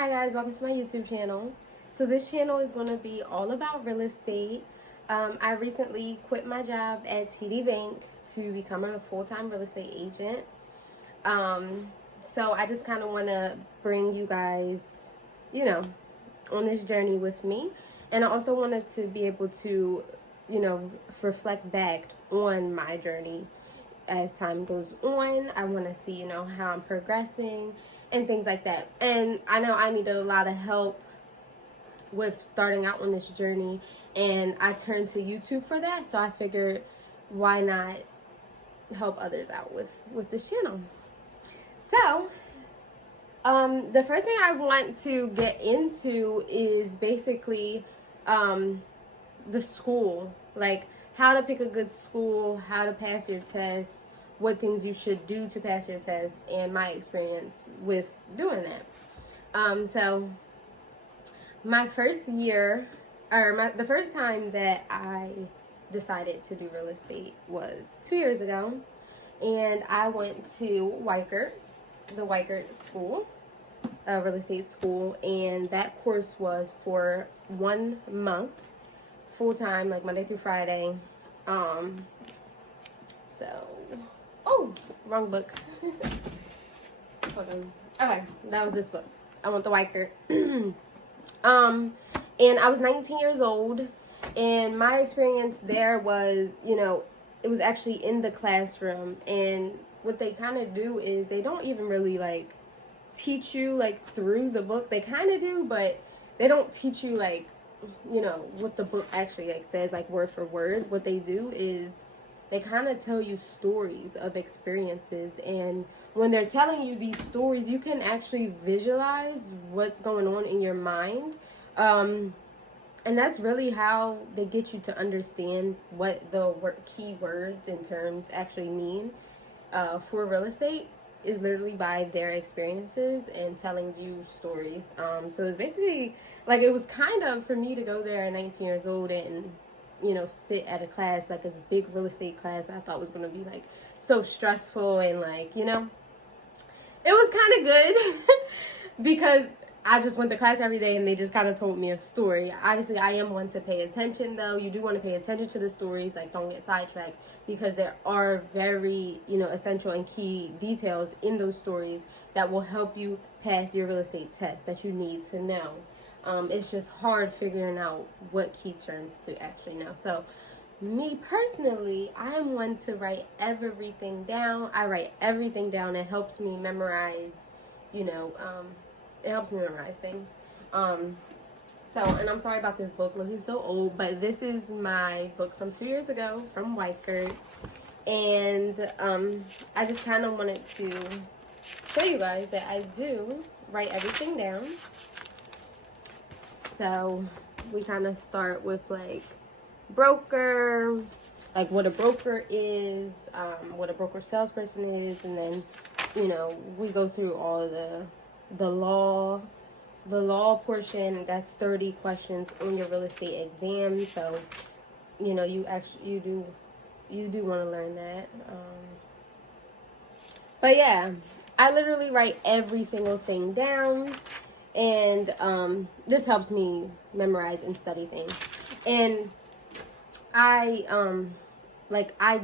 Hi guys, welcome to my YouTube channel. So this channel is going to be all about real estate. I recently quit my job at TD Bank to become a full-time real estate agent. So I just kind of want to bring you guys, on this journey with me. And I also wanted to be able to, reflect back on my journey as time goes on. I want to see, how I'm progressing and things like that. And I know I needed a lot of help with starting out on this journey, and I turned to YouTube for that. So I figured, why not help others out with this channel? So the first thing I want to get into is basically the school, like how to pick a good school, how to pass your test, what things you should do to pass your test, and my experience with doing that. So my first year, or the first time that I decided to do real estate was 2 years ago, and I went to the Weichert school, real estate school, and that course was for 1 month, full time, like Monday through Friday. Oh, wrong book. Hold on. Okay, that was this book. I want the Weichert. And I was 19 years old, and my experience there was, it was actually in the classroom. And what they kind of do is they don't even really like teach you like through the book. They kind of do, but they don't teach you like, what the book actually like says, like word for word. What they do is they kind of tell you stories of experiences, and when they're telling you these stories, you can actually visualize what's going on in your mind. And that's really how they get you to understand what the key words and terms actually mean for real estate, is literally by their experiences and telling you stories. So it's basically like, it was kind of, for me to go there at 19 years old and sit at a class, like this big real estate class, I thought was going to be like so stressful, and like, it was kind of good because I just went to class every day and they just kind of told me a story. Obviously, I am one to pay attention, though. You do want to pay attention to the stories, like don't get sidetracked, because there are very, essential and key details in those stories that will help you pass your real estate test that you need to know. It's just hard figuring out what key terms to actually know. So me personally, I am one to write everything down. I write everything down. It helps me memorize, it helps me memorize things. And I'm sorry about this book looking so old, but this is my book from 2 years ago from Weichert. And I just kind of wanted to show you guys that I do write everything down. So we kind of start with like broker, like what a broker is, what a broker salesperson is, and then we go through all the law portion. That's 30 questions on your real estate exam. So you do want to learn that. But yeah, I literally write every single thing down. And this helps me memorize and study things. And I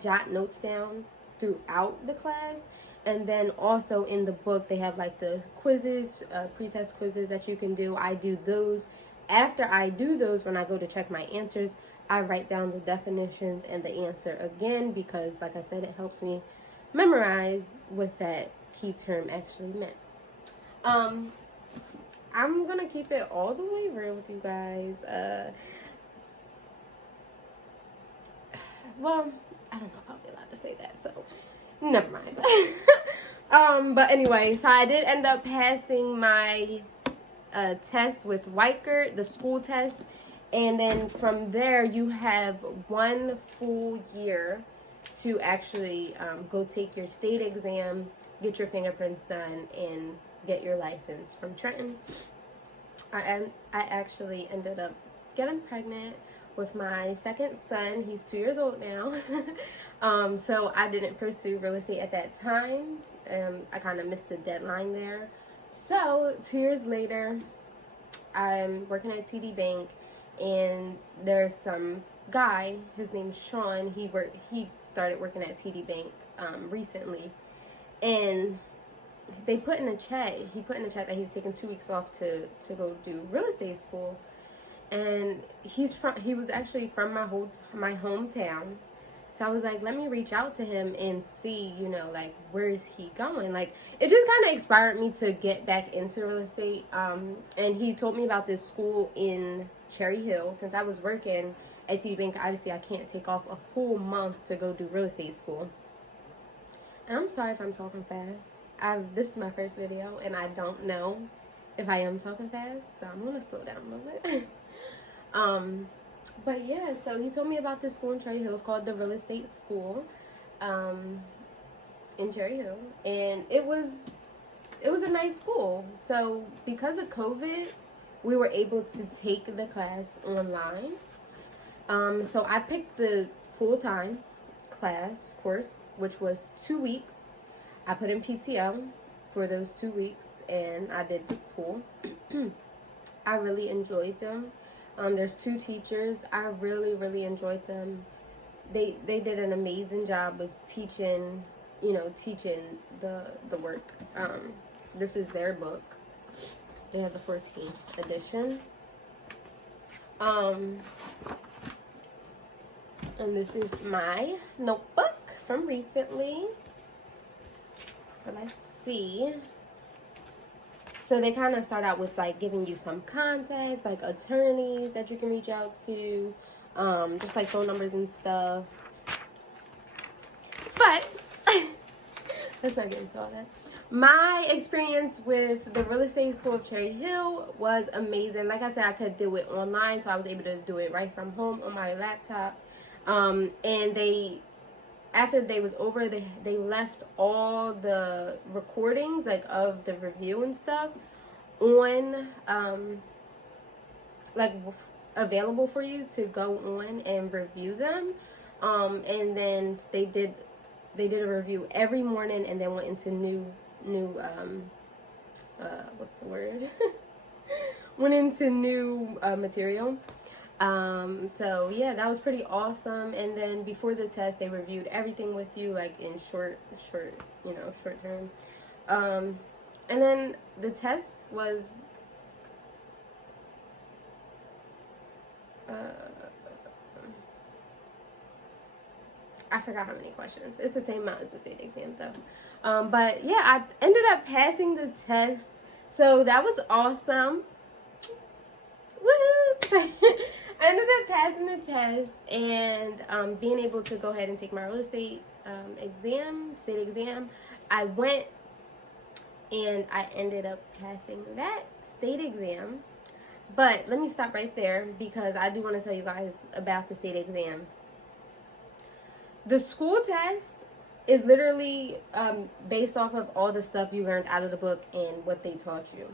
jot notes down throughout the class. And then also in the book, they have like the quizzes, pre-test quizzes that you can do. I do those. After I do those, when I go to check my answers, I write down the definitions and the answer again, because like I said, it helps me memorize what that key term actually meant. I'm gonna keep it all the way real with you guys. Well, I don't know if I'll be allowed to say that, so never mind. But anyway, so I did end up passing my test with Weichert, the school test, and then from there you have 1 full year to actually go take your state exam, get your fingerprints done, and get your license from Trenton. I actually ended up getting pregnant with my second son. He's 2 years old now. So I didn't pursue real estate at that time. I kind of missed the deadline there. So 2 years later, I'm working at TD Bank, and there's some guy. His name's Sean. He started working at TD Bank recently, and they put in a chat. He put in a chat that he was taking 2 weeks off to go do real estate school, and he was actually from my hometown. So I was like, let me reach out to him and see, like, where is he going? Like, it just kind of inspired me to get back into real estate. And he told me about this school in Cherry Hill. Since I was working at TD Bank, obviously I can't take off a full month to go do real estate school. And I'm sorry if I'm talking fast. This is my first video, and I don't know if I am talking fast, so I'm going to slow down a little bit. But yeah, so he told me about this school in Cherry Hill. It's called the Real Estate School in Cherry Hill, and it was a nice school. So because of COVID, we were able to take the class online. So I picked the full-time course, which was 2 weeks. I put in PTO for those 2 weeks, and I did the school. I really enjoyed them. There's 2 teachers. I really, really enjoyed them. They did an amazing job of teaching the work. This is their book. They have the 14th edition. And this is my notebook from recently. So let's see. So they kind of start out with like giving you some contacts, like attorneys that you can reach out to, just like phone numbers and stuff. But let's not get into all that. My experience with the real estate school of Cherry Hill was amazing. Like I said, I could do it online, so I was able to do it right from home on my laptop. And after the day was over, they left all the recordings, like, of the review and stuff on, like, available for you to go on and review them. And then they did a review every morning, and then went into new what's the word? Went into new material. So yeah, that was pretty awesome. And then before the test, they reviewed everything with you, like in short term. And then the test was, I forgot how many questions. It's the same amount as the state exam though. But yeah, I ended up passing the test. So that was awesome. Woo! I ended up passing the test and being able to go ahead and take my real estate state exam. I went and I ended up passing that state exam. But let me stop right there, because I do want to tell you guys about the state exam. The school test is literally based off of all the stuff you learned out of the book and what they taught you.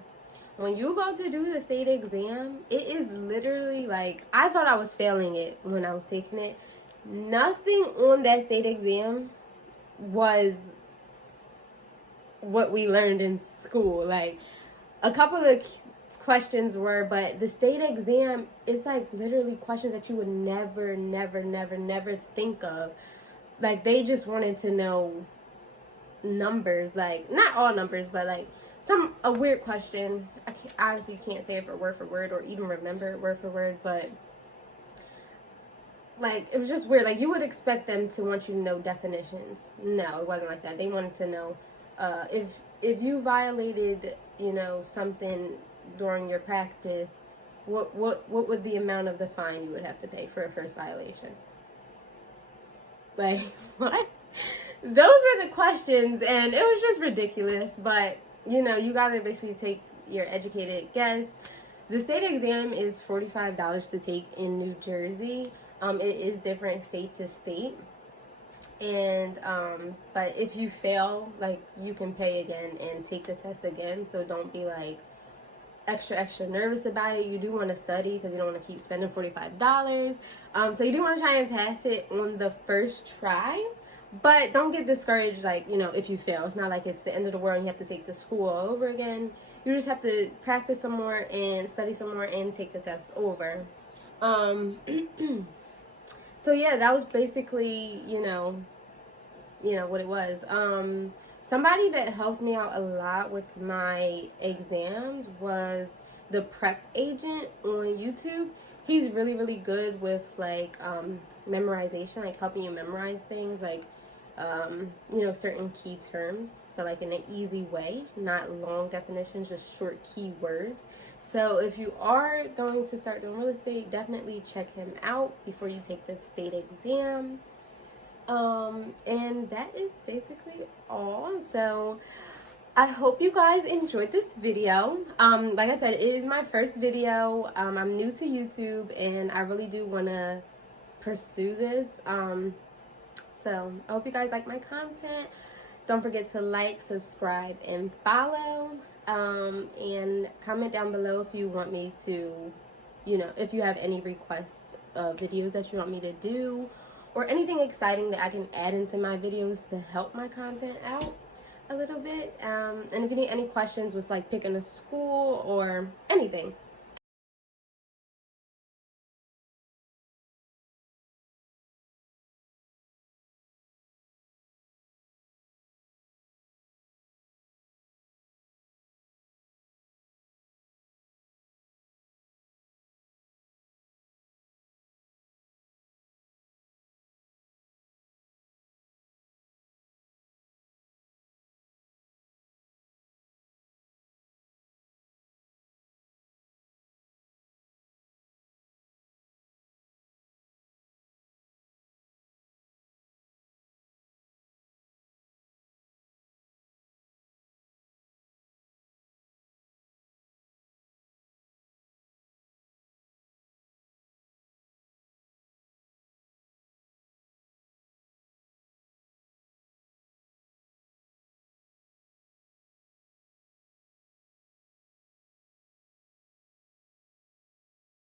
When you go to do the state exam, it is literally like, I thought I was failing it when I was taking it. Nothing on that state exam was what we learned in school. Like, a couple of questions were, but the state exam is like literally questions that you would never think of. Like, they just wanted to know numbers, like, not all numbers, but like a weird question. Obviously can't say it for word or even remember it word for word, but like, it was just weird. Like, you would expect them to want you to know definitions. No, it wasn't like that. They wanted to know if you violated, something during your practice, what would the amount of the fine you would have to pay for a first violation? Like, what? Those were the questions, and it was just ridiculous. But you gotta basically take your educated guess. The state exam is $45 to take in New Jersey. It is different state to state, and but if you fail, like, you can pay again and take the test again. So don't be like extra nervous about it. You do want to study, because you don't want to keep spending $45. So you do want to try and pass it on the first try. But don't get discouraged, like, you know, if you fail. It's not like it's the end of the world and you have to take the school all over again. You just have to practice some more and study some more and take the test over. So yeah, that was basically, what it was. Somebody that helped me out a lot with my exams was the prep agent on YouTube. He's really, really good with like memorization, like helping you memorize things, like certain key terms, but like in an easy way, not long definitions, just short key words. So if you are going to start doing real estate, definitely check him out before you take the state exam. And that is basically all. So I hope you guys enjoyed this video. Like I said, it is my first video. I'm new to YouTube and I really do want to pursue this. So I hope you guys like my content. Don't forget to like, subscribe, and follow. And comment down below if you want me to, if you have any requests of videos that you want me to do, or anything exciting that I can add into my videos to help my content out a little bit. And if you need any questions with like picking a school or anything,